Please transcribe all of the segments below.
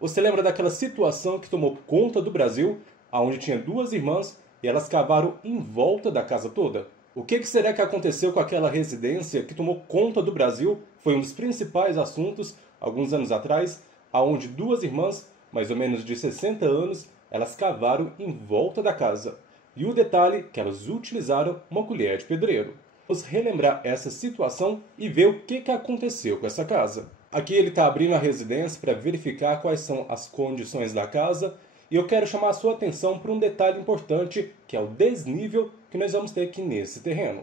Você lembra daquela situação que tomou conta do Brasil, onde tinha duas irmãs e elas cavaram em volta da casa toda? O que será que aconteceu com aquela residência que tomou conta do Brasil? Foi um dos principais assuntos, alguns anos atrás, onde duas irmãs, mais ou menos de 60 anos, elas cavaram em volta da casa. E o detalhe que elas utilizaram uma colher de pedreiro. Vamos relembrar essa situação e ver o que aconteceu com essa casa. Aqui ele está abrindo a residência para verificar quais são as condições da casa. E eu quero chamar a sua atenção para um detalhe importante, que é o desnível que nós vamos ter aqui nesse terreno.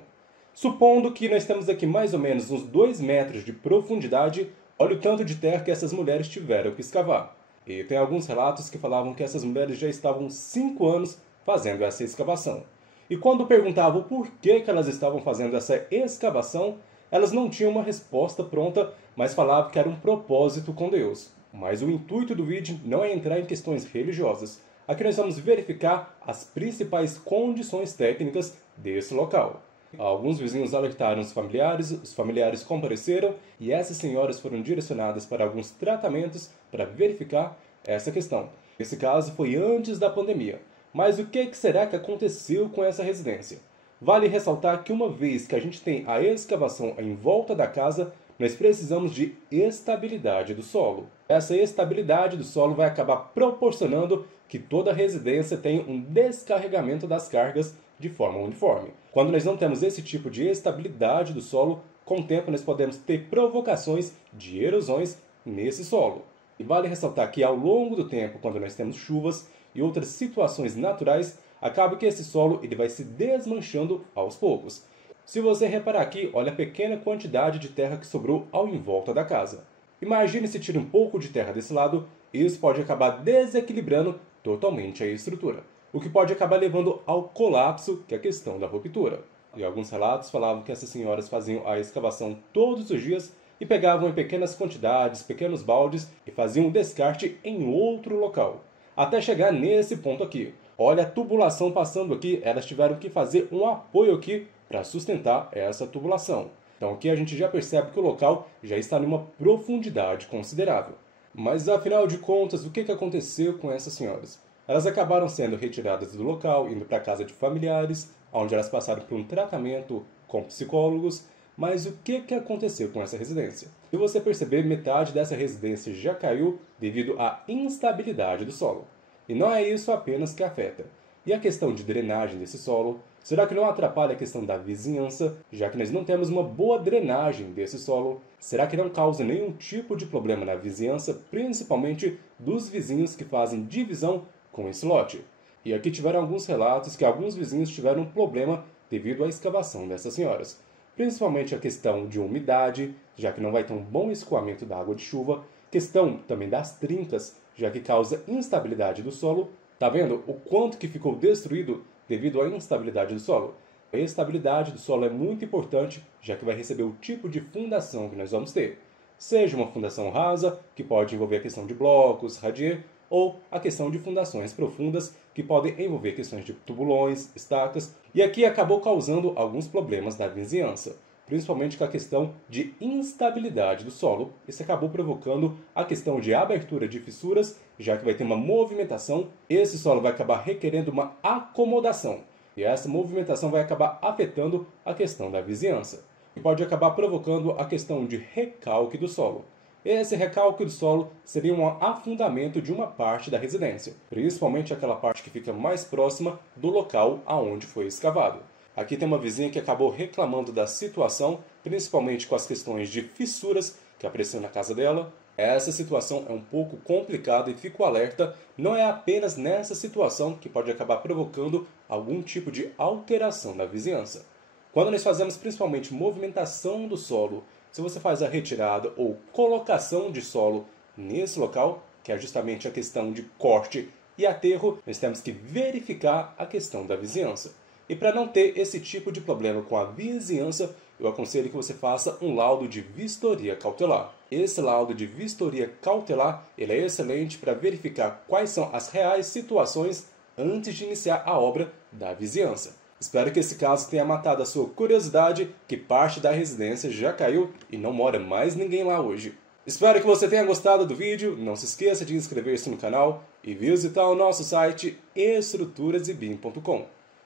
Supondo que nós temos aqui mais ou menos uns 2 metros de profundidade, olha o tanto de terra que essas mulheres tiveram que escavar. E tem alguns relatos que falavam que essas mulheres já estavam 5 anos fazendo essa escavação. E quando perguntavam por que elas estavam fazendo essa escavação, elas não tinham uma resposta pronta, mas falavam que era um propósito com Deus. Mas o intuito do vídeo não é entrar em questões religiosas. Aqui nós vamos verificar as principais condições técnicas desse local. Alguns vizinhos alertaram os familiares compareceram e essas senhoras foram direcionadas para alguns tratamentos para verificar essa questão. Esse caso foi antes da pandemia. Mas o que será que aconteceu com essa residência? Vale ressaltar que uma vez que a gente tem a escavação em volta da casa, nós precisamos de estabilidade do solo. Essa estabilidade do solo vai acabar proporcionando que toda residência tenha um descarregamento das cargas de forma uniforme. Quando nós não temos esse tipo de estabilidade do solo, com o tempo nós podemos ter provocações de erosões nesse solo. E vale ressaltar que ao longo do tempo, quando nós temos chuvas e outras situações naturais, acaba que esse solo ele vai se desmanchando aos poucos. Se você reparar aqui, olha a pequena quantidade de terra que sobrou ao em volta da casa. Imagine se tira um pouco de terra desse lado, e isso pode acabar desequilibrando totalmente a estrutura, o que pode acabar levando ao colapso, que é a questão da ruptura. E alguns relatos falavam que essas senhoras faziam a escavação todos os dias e pegavam em pequenas quantidades, pequenos baldes e faziam o descarte em outro local. Até chegar nesse ponto aqui. Olha a tubulação passando aqui, elas tiveram que fazer um apoio aqui para sustentar essa tubulação. Então aqui a gente já percebe que o local já está numa profundidade considerável. Mas afinal de contas, o que aconteceu com essas senhoras? Elas acabaram sendo retiradas do local, indo para a casa de familiares, onde elas passaram por um tratamento com psicólogos. Mas o que aconteceu com essa residência? Se você perceber, metade dessa residência já caiu devido à instabilidade do solo. E não é isso apenas que afeta. E a questão de drenagem desse solo? Será que não atrapalha a questão da vizinhança, já que nós não temos uma boa drenagem desse solo? Será que não causa nenhum tipo de problema na vizinhança, principalmente dos vizinhos que fazem divisão com esse lote? E aqui tiveram alguns relatos que alguns vizinhos tiveram um problema devido à escavação dessas senhoras. Principalmente a questão de umidade, já que não vai ter um bom escoamento da água de chuva. Questão também das trincas, já que causa instabilidade do solo. Tá vendo o quanto que ficou destruído devido à instabilidade do solo? A estabilidade do solo é muito importante, já que vai receber o tipo de fundação que nós vamos ter. Seja uma fundação rasa, que pode envolver a questão de blocos, radier, ou a questão de fundações profundas, que podem envolver questões de tubulões, estacas, e aqui acabou causando alguns problemas na vizinhança, principalmente com a questão de instabilidade do solo. Isso acabou provocando a questão de abertura de fissuras, já que vai ter uma movimentação, esse solo vai acabar requerendo uma acomodação, e essa movimentação vai acabar afetando a questão da vizinhança, e pode acabar provocando a questão de recalque do solo. Esse recalque do solo seria um afundamento de uma parte da residência, principalmente aquela parte que fica mais próxima do local aonde foi escavado. Aqui tem uma vizinha que acabou reclamando da situação, principalmente com as questões de fissuras que apareceram na casa dela. Essa situação é um pouco complicada e fico alerta, não é apenas nessa situação que pode acabar provocando algum tipo de alteração na vizinhança. Quando nós fazemos principalmente movimentação do solo, se você faz a retirada ou colocação de solo nesse local, que é justamente a questão de corte e aterro, nós temos que verificar a questão da vizinhança. E para não ter esse tipo de problema com a vizinhança, eu aconselho que você faça um laudo de vistoria cautelar. Esse laudo de vistoria cautelar ele é excelente para verificar quais são as reais situações antes de iniciar a obra da vizinhança. Espero que esse caso tenha matado a sua curiosidade, que parte da residência já caiu e não mora mais ninguém lá hoje. Espero que você tenha gostado do vídeo, não se esqueça de inscrever-se no canal e visitar o nosso site estruturasebim.com.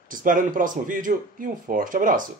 Te espero no próximo vídeo e um forte abraço!